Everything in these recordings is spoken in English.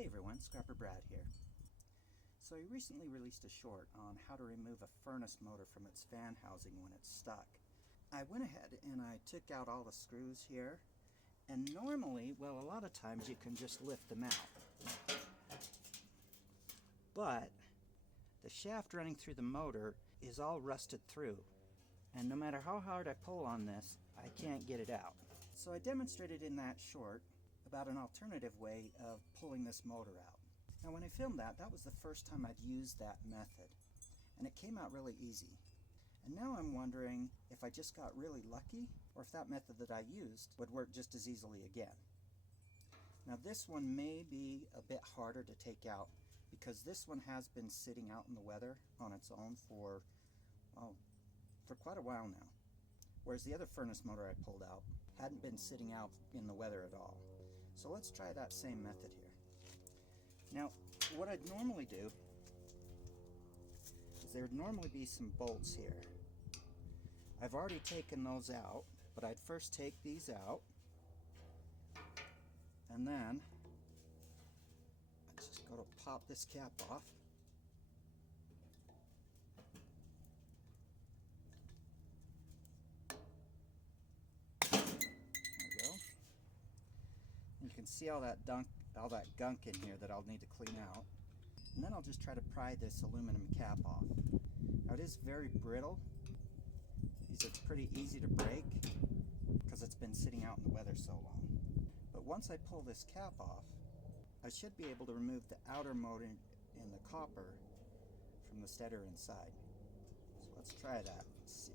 Hey everyone, Scrapper Brad here. So I recently released a short on how to remove a furnace motor from its fan housing when it's stuck. I went ahead and I took out all the screws here, and normally, well, a lot of times you can just lift them out. But the shaft running through the motor is all rusted through, and no matter how hard I pull on this, I can't get it out. So I demonstrated in that short about an alternative way of pulling this motor out. Now when I filmed that was the first time I'd used that method, and it came out really easy. And now I'm wondering if I just got really lucky, or if that method that I used would work just as easily again. Now this one may be a bit harder to take out, because this one has been sitting out in the weather on its own for quite a while now. Whereas the other furnace motor I pulled out hadn't been sitting out in the weather at all. So let's try that same method here. Now, what I'd normally do is there would normally be some bolts here. I've already taken those out, but I'd first take these out, and then I just go to pop this cap off. There we go. You can see all that gunk in here that I'll need to clean out. And then I'll just try to pry this aluminum cap off. Now it is very brittle. It's pretty easy to break because it's been sitting out in the weather so long. But once I pull this cap off, I should be able to remove the outer motor in the copper from the stator inside. So let's try that and see.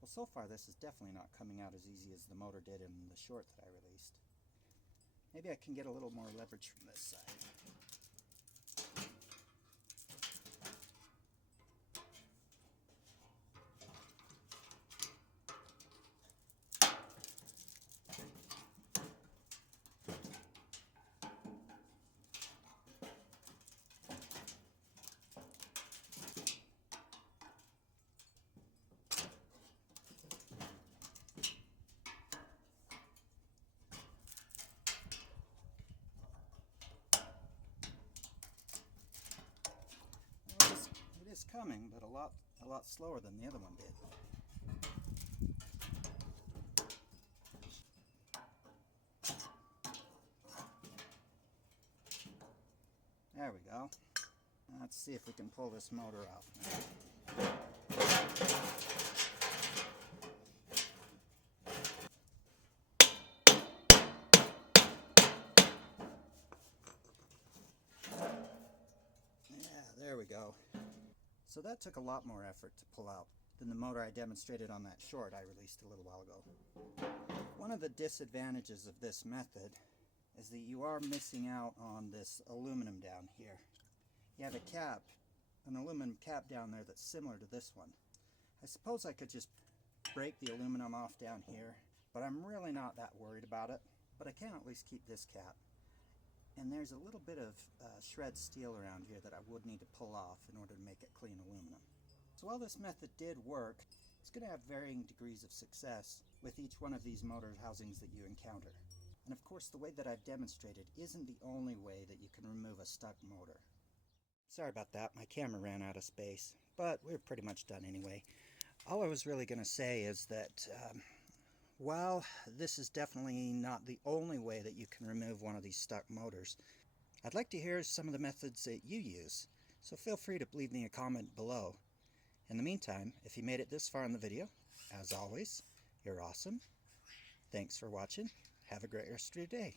Well, so far this is definitely not coming out as easy as the motor did in the short that I released. Maybe I can get a little more leverage from this side. It is coming, but a lot slower than the other one did. There we go. Let's see if we can pull this motor out now. Yeah, there we go. So that took a lot more effort to pull out than the motor I demonstrated on that short I released a little while ago. One of the disadvantages of this method is that you are missing out on this aluminum down here. You have a cap, an aluminum cap down there that's similar to this one. I suppose I could just break the aluminum off down here, but I'm really not that worried about it. But I can at least keep this cap. And there's a little bit of shred steel around here that I would need to pull off in order to make it clean aluminum. So while this method did work, it's going to have varying degrees of success with each one of these motor housings that you encounter. And of course, the way that I've demonstrated isn't the only way that you can remove a stuck motor. Sorry about that, my camera ran out of space, but we're pretty much done anyway. All I was really going to say is that while this is definitely not the only way that you can remove one of these stuck motors, I'd like to hear some of the methods that you use, so feel free to leave me a comment below. In the meantime, if you made it this far in the video, as always, you're awesome. Thanks for watching. Have a great rest of your day.